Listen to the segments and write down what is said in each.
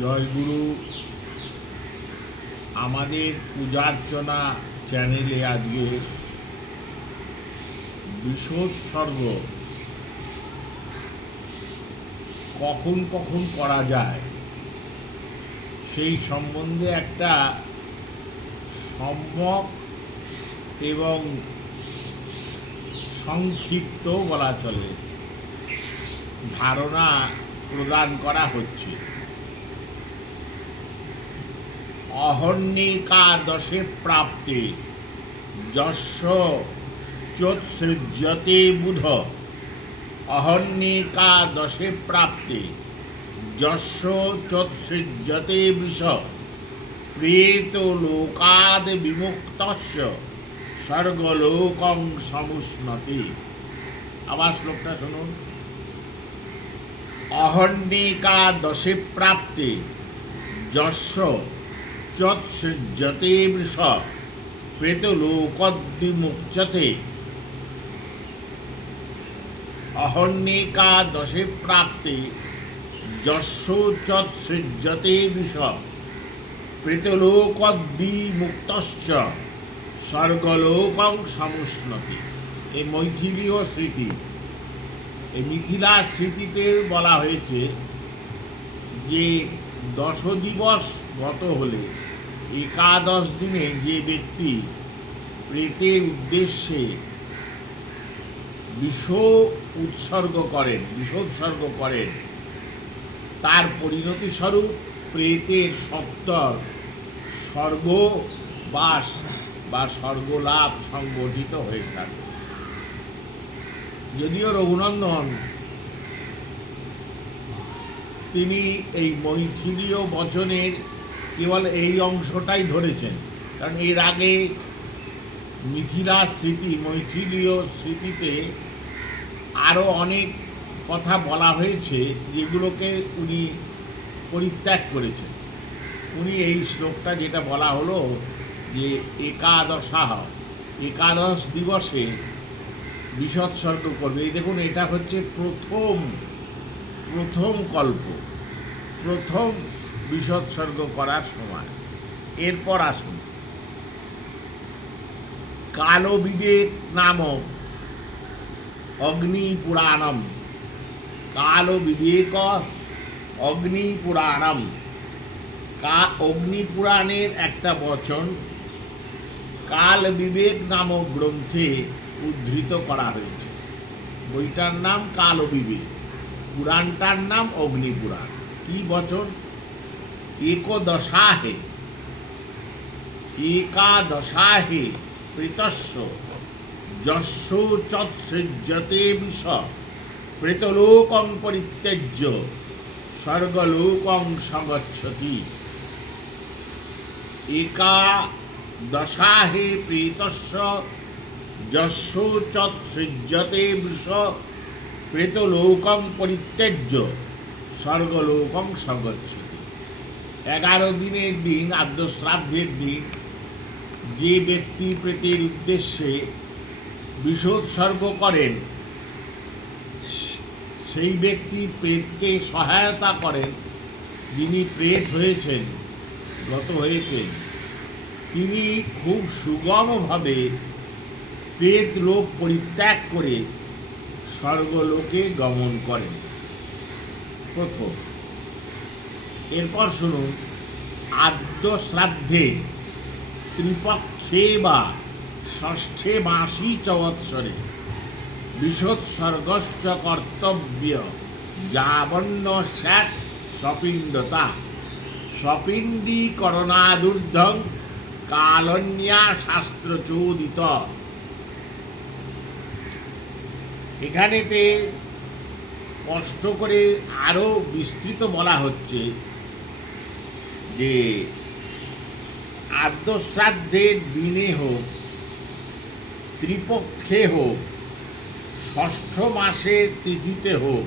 জয়গুরু। আমাদের পূজার্চনা চ্যানেলে আজকে বিষোৎসর্গ কখন কখন করা যায় সেই সম্বন্ধে একটা সম্যক এবং সংক্ষিপ্ত বলা চলে ধারণা প্রদান করা হচ্ছে। অহর্নিকাদশে প্রাপ্তে যস্য চোৎসৃজ্যতে বুধ। অহর্নিকাদশে প্রাপ্তে যস্য চোৎসৃজ্যতে বৃষ। প্রেতলোকাদ বিমুক্তস্য স্বর্গলোকং সমুষ্ণতি। আবার শ্লোকটা শুনুন। অহর্নিকাদশে প্রাপ্তে যস্য চোৎসৃজ্যতে বৃষ। প্রেতলোকদ্বিমুচ্যতে। অহর্নিকাদশে প্রাপ্তে যস্য চোৎসৃজ্যতে বৃষ। প্রেতলোকদ্বিমুক্তস্য স্বর্গলোকং সমুষ্ণতি। এই মৈথিলীয় স্মৃতি, এই মিথিলার স্মৃতিতে বলা হয়েছে যে 10 দিবস গত হলে একাদশ দিনে যে ব্যক্তি প্রেতের উদ্দেশ্যে বিষোৎসর্গ করেন তার পরিণতিস্বরূপ প্রেতের সত্তর স্বর্গবাস বা স্বর্গলাভ সংগঠিত হয়ে থাকে। যদিও রঘুনন্দন তিনি এই মৈথিলীয় বচনের কেবল এই অংশটাই ধরেছেন, কারণ এর আগে মৈথিলীয় স্মৃতিতে আরও অনেক কথা বলা হয়েছে যেগুলোকে উনি পরিত্যাগ করেছেন। উনি এই শ্লোকটা যেটা বলা হলো যে একাদশ দিবসে বিষোৎসর্গ করবে। এই দেখুন, এটা হচ্ছে প্রথম কল্প, প্রথম বিষোৎসর্গ করার সময়। এরপর আসুন কালবিবেক নামক অগ্নিপুরাণম। কালবিবেক অগ্নিপুরাণম, অগ্নিপুরাণের একটা বচন কাল বিবেক নামক গ্রন্থে উদ্ধৃত করা হয়েছে। বইটার নাম কাল বিবেক, পুরাণটার নাম অগ্নিপুরাণ। কি বচন? একাদশাহে প্রেতস্য যস্য চোৎসৃজ্যতে বৃষ। প্রেতলোকং পরিত্যজ্য স্বর্গলোকং সগচ্ছতি। একাদশাহে প্রেতস্য যস্য চোৎসৃজ্যতে বৃষ। প্রেতলোকং পরিত্যজ্য স্বর্গলোকং সগচ্ছতি। 11 দিনের দিন, আদ্যশ্রাদ্ধের দিন, যে ব্যক্তি প্রেতের উদ্দেশ্যে বিষোৎসর্গ করেন সেই ব্যক্তি প্রেতকে সহায়তা করেন। যিনি প্রেত হয়েছেন, তিনি খুব সুগমভাবে প্রেত লোক পরিত্যাগ করে স্বর্গলোকে গমন করেন। প্রথম। এরপর শুনুন আদ্য শ্রাদ্ধে ত্রিপক্ষে বা ষষ্ঠে মাসি চবৎসরে বিষোৎসর্গশ্চ কর্তব্য যাবন্ন স্যাৎ সপিণ্ডতা। সপিণ্ডীকরণাদূর্ধ্বং কালন্যা শাস্ত্রচোদিত। এখানেতে স্পষ্ট করে আরও বিস্তৃত বলা হচ্ছে যে আদ্যশ্রাদ্ধের দিনে হোক, ত্রিপক্ষে হোক, ষষ্ঠ মাসের তিথিতে হোক,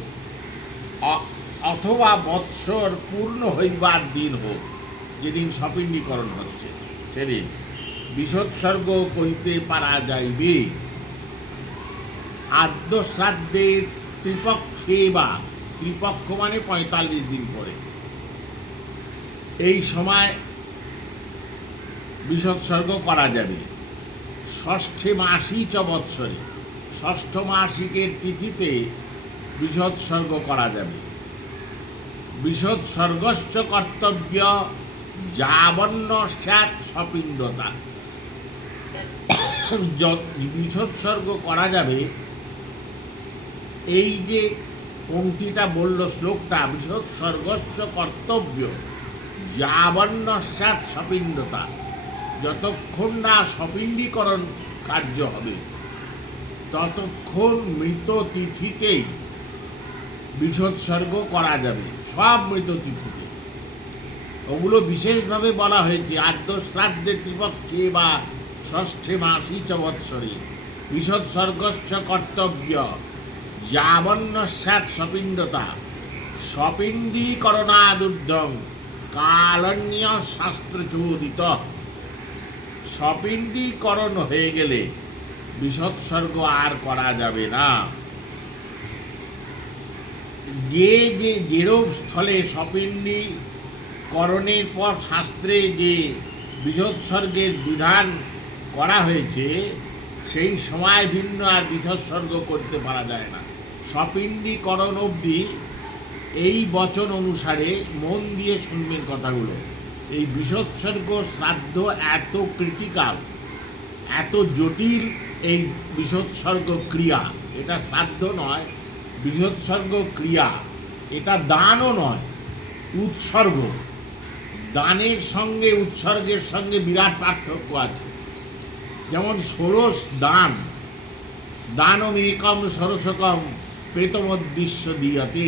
অথবা বৎসর পূর্ণ হইবার দিন হোক, যেদিন সপিণ্ডীকরণ হচ্ছে সেদিন বিষোৎসর্গ করিতে পারা যাইবে। আদ্যশ্রাদ্ধের ত্রিপক্ষে বা ত্রিপক্ষ মানে 45 দিন পরে এই সময় বিষোৎসর্গ করা যাবে। ষষ্ঠে মাসি চ বৎসরে, ষষ্ঠ মাসিকের তিথিতে বিষোৎসর্গ করা যাবে। বিষোৎসর্গশ্চ কর্তব্য যাবন্ন স্যাৎ সপিণ্ডতা। বিষোৎসর্গ করা যাবে, এই যে পংক্তিটা বলল শ্লোকটা, বিষোৎসর্গশ্চ কর্তব্য যাবন্ন স্যাৎ সপিণ্ডতা, যতক্ষণ না সপিণ্ডীকরণ কার্য হবে ততক্ষণ মৃত তিথিতেই বিষোৎসর্গ করা যাবে। সব মৃত তিথিতে, ওগুলো বিশেষভাবে বলা হয়েছে। আদ্য শ্রাদ্ধে ত্রিপক্ষে বা ষষ্ঠে মাসি চ বৎসরে বিষোৎসর্গশ্চ কর্তব্য যাবন্ন স্যাৎ সপিণ্ডতা সপিণ্ডীকরণাদুর্ধং কালন্য শাস্ত্রচোদিত। সপিণ্ডীকরণ হয়ে গেলে বিষোৎসর্গ আর করা যাবে না। যেরূপ স্থলে সপিণ্ডীকরণের পর শাস্ত্রে যে বিষোৎসর্গের বিধান করা হয়েছে, সেই সময় ভিন্ন আর বিষোৎসর্গ করতে পারা যায় না। সপিণ্ডীকরণ অবধি এই বচন অনুসারে মন দিয়ে শুনবেন কথাগুলো। এই বিষোৎসর্গ শ্রাদ্ধ এত ক্রিটিক্যাল, এত জটিল এই বিষোৎসর্গ ক্রিয়া। এটা শ্রাদ্ধ নয়, বিষোৎসর্গ ক্রিয়া। এটা দানও নয়, উৎসর্গ। দানের সঙ্গে উৎসর্গের সঙ্গে বিরাট পার্থক্য আছে। যেমন ষোড়শ দান, দানম একম ষোড়শকম প্রেতমোদ্দিশ্য দিয়তে,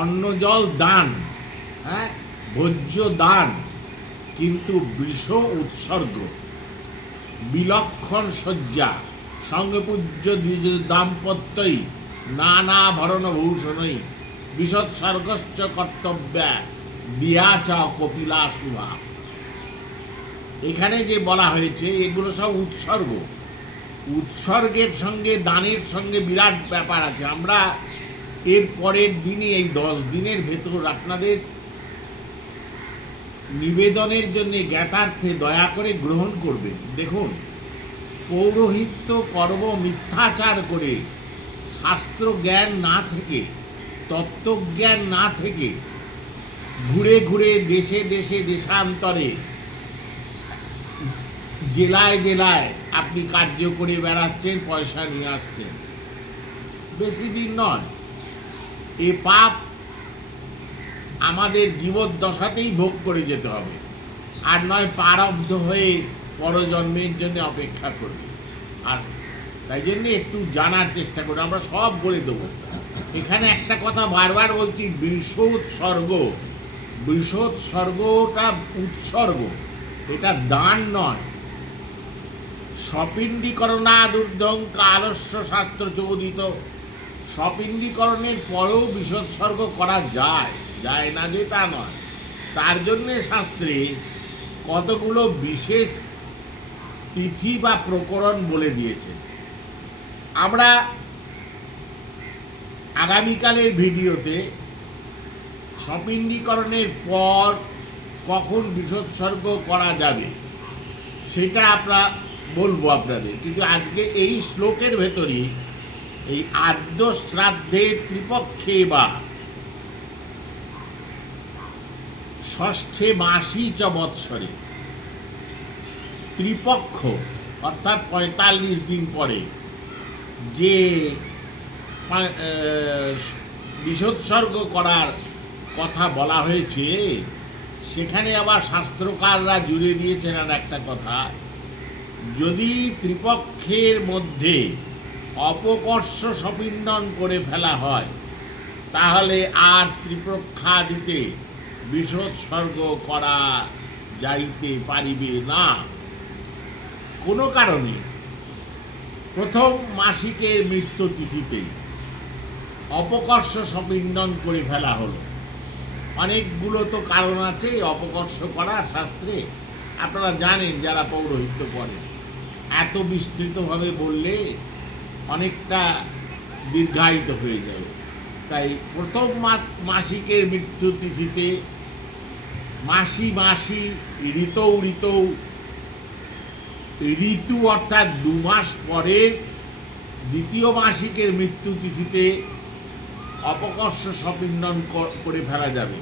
অন্ন জল দান, হ্যাঁ, ভোজ্য দান, কিন্তু বৃষ উৎসর্গ। বিলক্ষণ শয্যা সঙ্গে পূজ্য দ্বিজ দাম্পত্যই নানা ভরণভূষণই বিষোৎসর্গশ্চ কর্তব্যা দিয়া চ কপিলা শুভা। এখানে যে বলা হয়েছে এগুলো সব উৎসর্গ। উৎসর্গের সঙ্গে দানের সঙ্গে বিরাট ব্যাপার আছে। আমরা এর পরের দিনই, এই 10 দিনের ভেতর আপনাদের নিবেদনের জন্য জ্ঞাতার্থে দয়া করে গ্রহণ করবেন। দেখুন, পৌরোহিত্য কর্ম মিথ্যাচার করে, শাস্ত্র জ্ঞান না থেকে, তত্ত্বজ্ঞান না থেকে, ঘুরে ঘুরে দেশে দেশে দেশান্তরে জেলায় জেলায় আপনি কার্য করে বেড়াচ্ছেন, পয়সা নিয়ে আসছেন। বেশি দিন নয়, এ পাপ আমাদের জীবদ্দশাতেই ভোগ করে যেতে হবে, আর নয় প্রারব্ধ হয়ে পরজন্মের জন্য অপেক্ষা করবে। আর তাই জন্যে একটু জানার চেষ্টা করুন। আমরা সব বলে দেবো। এখানে একটা কথা বারবার বলছি, বিষোৎসর্গ, বিষোৎসর্গটা উৎসর্গ, এটা দান নয়। সপিণ্ডীকরণাদুর্ধং কালস্য শাস্ত্র চোদিত। সপিণ্ডীকরণের পরেও বিষোৎসর্গ করা যায়, যায় না যে তা নয়। তার জন্যে শাস্ত্রে কতগুলো বিশেষ তিথি বা প্রকরণ বলে দিয়েছে। আমরা আগামীকালের ভিডিওতে সপিণ্ডীকরণের পর কখন বিষোৎসর্গ করা যাবে সেটা আমরা বলবো আপনাদের। কিন্তু আজকে এই শ্লোকের ভেতরই, এই আদ্য শ্রাদ্ধে ত্রিপক্ষে বা ষষ্ঠে মাসি চ বৎসরে, ত্রিপক্ষ অর্থাৎ 45 দিন পরে যে বিষোৎসর্গ করার কথা বলা হয়েছে, সেখানে আবার শাস্ত্রকাররা জুড়ে দিয়েছেন আর একটা কথা, যদি ত্রিপক্ষের মধ্যে অপকর্ষ সপিণ্ডন করে ফেলা হয় তাহলে আর ত্রিপক্ষাদিতে বিষোৎসর্গ করা যাইতে পারিবে না। কোনো কারণে প্রথম মাসিকের মৃত্যু তিথিতেই অপকর্ষ সপিণ্ডন করে ফেলা হলো। অনেকগুলো তো কারণ আছে অপকর্ষ করার শাস্ত্রে, আপনারা জানেন যারা পৌরোহিত্য করেন। এত বিস্তৃতভাবে বললে অনেকটা দীর্ঘায়িত হয়ে যাবে। তাই প্রথম মাসিকের মৃত্যু তিথিতে মাসি মাসি, ঋতৌ ঋতৌ, ঋতু অর্থাৎ 2 মাস পরের দ্বিতীয় মাসিকের মৃত্যু তিথিতে অপকর্ষ সপিণ্ডন করে ফেলা যাবে।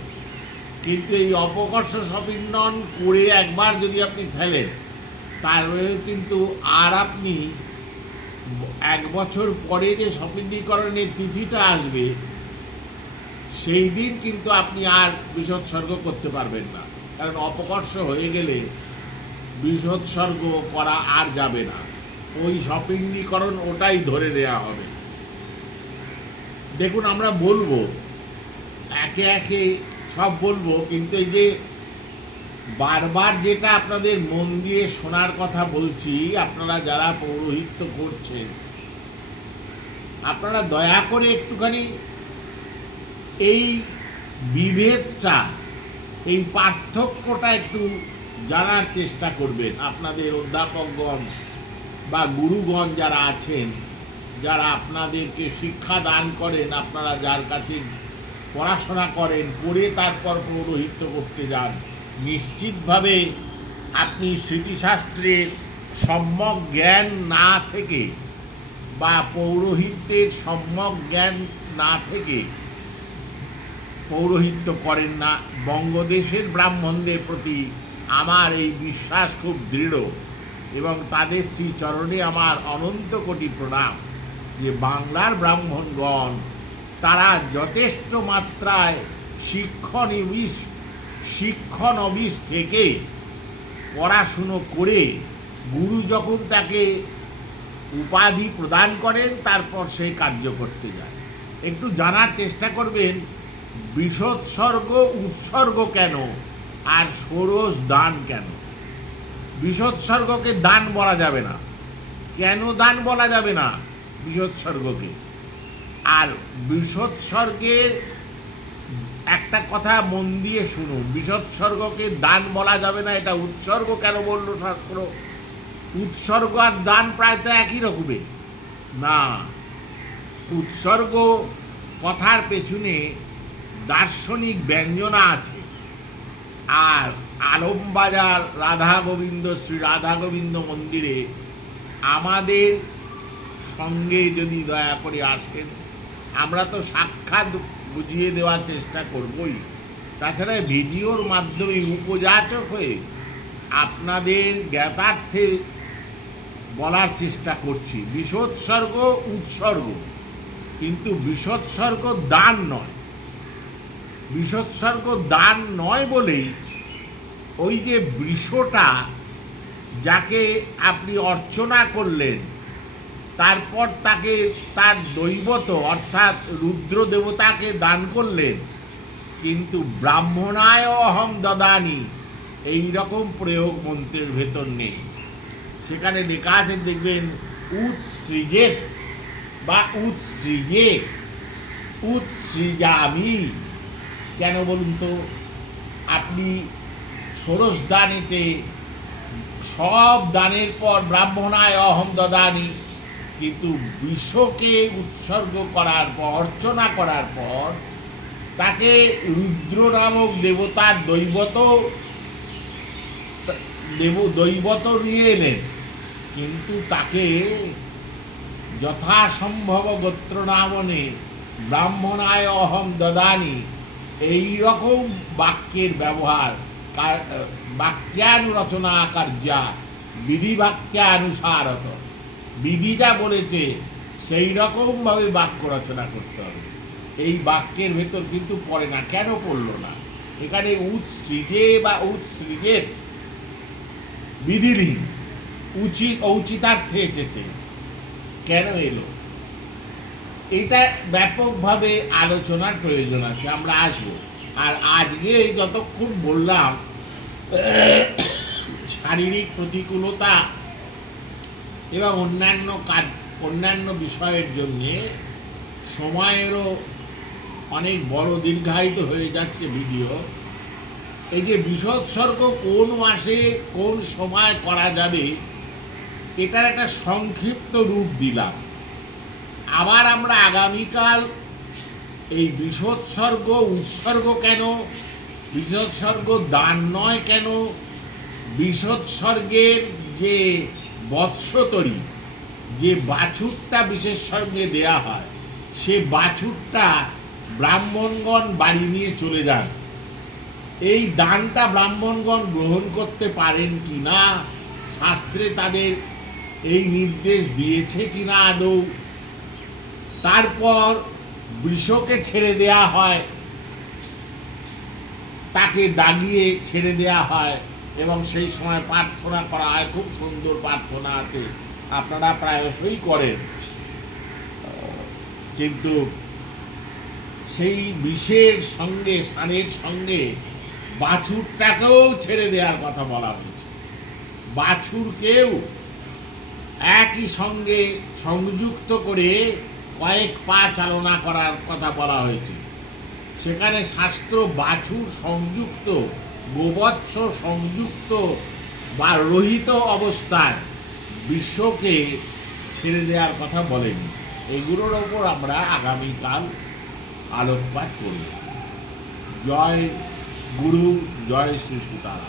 কিন্তু এই অপকর্ষ সপিণ্ডন করে একবার যদি আপনি ফেলেন, তারপরে কিন্তু আর আপনি 1 বছর পরে যে সপিণ্ডীকরণের তিথিটা আসবে, সেই দিন কিন্তু আপনি আর বিষোৎসর্গ করতে পারবেন না। কারণ অপকর্ষ হয়ে গেলে বিষোৎসর্গ করা আর যাবে না, ওই সপিণ্ডীকরণ ওটাই ধরে নেওয়া হবে। দেখুন, আমরা বলবো একে একে সব বলবো, কিন্তু এই যে বারবার যেটা আপনাদের মন দিয়ে শোনার কথা বলছি, আপনারা যারা পৌরোহিত্য করছেন, আপনারা দয়া করে একটুখানি এই বিভেদটা, এই পার্থক্যটা একটু জানার চেষ্টা করবেন। আপনাদের অধ্যাপকগণ বা গুরুগণ যারা আছেন, যারা আপনাদেরকে শিক্ষা দান করেন, আপনারা যার কাছে পড়াশোনা করেন, করে তারপর পৌরোহিত্য করতে যান, নিশ্চিতভাবে আপনি স্মৃতিশাস্ত্রের সম্যক জ্ঞান না থেকে বা পৌরোহিত্যের সম্যক জ্ঞান না থেকে পৌরোহিত্য করেন না। বঙ্গদেশের ব্রাহ্মণদের প্রতি আমার এই বিশ্বাস খুব দৃঢ়, এবং তাদের শ্রীচরণে আমার অনন্ত কোটি প্রণাম যে বাংলার ব্রাহ্মণগণ তারা যথেষ্ট মাত্রায় শিক্ষণবিশ থেকে পড়াশুনো করে গুরু যখন তাকে উপাধি প্রদান করেন, তারপর সেই কার্য করতে যায়। একটু জানার চেষ্টা করবেন বিষোৎসর্গ উৎসর্গ কেন আর ষোড়শ দান কেন। বিষোৎসর্গকে দান বলা যাবে না। কেন দান বলা যাবে না বিষোৎসর্গকে? আর বিষোৎসর্গের একটা কথা মন দিয়ে শুনুন, বিষোৎসর্গকে দান বলা যাবে না, এটা উৎসর্গ কেন বলল শাস্ত্র? উৎসর্গ আর দান প্রায় তো একই রকমের না। উৎসর্গ কথার পেছনে দার্শনিক ব্যঞ্জনা আছে। আর আলমবাজার শ্রী রাধা গোবিন্দ মন্দিরে আমাদের সঙ্গে যদি দয়া করে আসেন, আমরা তো সাক্ষাৎ বুঝিয়ে দেওয়ার চেষ্টা করবই, তাছাড়া ভিডিওর মাধ্যমে উপযাচক হয়ে আপনাদের জ্ঞাতার্থে বলার চেষ্টা করছি। বিষোৎসর্গ উৎসর্গ, কিন্তু বিষোৎসর্গ দান নয়। বিষোৎসর্গ দান নয় বলেই ওই যে বৃষটা যাকে আপনি অর্চনা করলেন, তারপর তাকে তার দৈবত অর্থাৎ রুদ্র দেবতাকে দান করলেন, কিন্তু ব্রাহ্মণায় অহং দদানি এইরকম প্রয়োগ মন্ত্রের ভেতর নেই। সেখানে লেখা আছে, দেখবেন উৎসৃজেত বা উৎসৃজামি। কেন বলুন তো? আপনি ষোড়শ দানেতে সব দানের পর ব্রাহ্মণায় অহম দদানি, কিন্তু বিশ্বকে উৎসর্গ করার পর, অর্চনা করার পর তাকে রুদ্র নামক দেবতার দৈবত নিয়ে এলেন, কিন্তু তাকে যথাসম্ভব গোত্র নামনে ব্রাহ্মণায় অহম দদানি এইরকম বাক্যের ব্যবহার, বাক্যানুরচনা কার্যা বিধি বাক্যানুসারত, বিধি যা বলেছে সেই রকমভাবে বাক্য রচনা করতে হবে। এই বাক্যের ভেতর কিন্তু পড়ে না। কেন পড়ল না? এখানে উৎসৃজে বা উৎসৃজের বিধিহীন ঔচিতার্থে এসেছে। কেন এলো? এটা ব্যাপকভাবে আলোচনার প্রয়োজন আছে, আমরা আসব। আর আজকে যতক্ষণ বললাম শারীরিক প্রতিকূলতা এবং অন্যান্য বিষয়ের জন্যে সময়েরও অনেক বড় দীর্ঘায়িত হয়ে যাচ্ছে ভিডিও। এই যে বিষোৎসর্গ কোন মাসে কোন সময় করা যাবে, এটার একটা সংক্ষিপ্ত রূপ দিলাম। আবার আমরা আগামীকাল এই বিষোৎসর্গ উৎসর্গ কেন বিসৎসর্গ দান নয় কেন, বিসৎসর্গের যে বৎসতরী, যে বাছুরটা বিশেষ সঙ্গে দেয়া হয়, সে বাছুরটা ব্রাহ্মণগণ বাড়ি নিয়ে চলে যান। এই দানটা ব্রাহ্মণগণ গ্রহণ করতে পারেন কি না, শাস্ত্রে তাদের এই নির্দেশ দিয়েছে কিনা আদৌ। তারপর বৃষকে ছেড়ে দেয়া হয়, তাকে দাগিয়ে ছেড়ে দেয়া হয় এবং সেই সময় প্রার্থনা করা হয়। খুব সুন্দর প্রার্থনা আছে, আপনারা প্রায়শই করেন। কিন্তু সেই বিষের সঙ্গে, ষাঁড়ের সঙ্গে বাছুরটাকেও ছেড়ে দেওয়ার কথা বলা হয়েছে। বাছুরকেও একই সঙ্গে সংযুক্ত করে কয়েক পা চালনা করার কথা বলা হয়েছে। সেখানে শাস্ত্র বাছুর সংযুক্ত, গোবৎস সংযুক্ত বা রহিত অবস্থায় বিশ্বকে ছেড়ে দেওয়ার কথা বলেনি। এগুলোর ওপর আমরা আগামীকাল আলোকপাত করব। জয় গুরু, জয় শ্রী সীতারাম।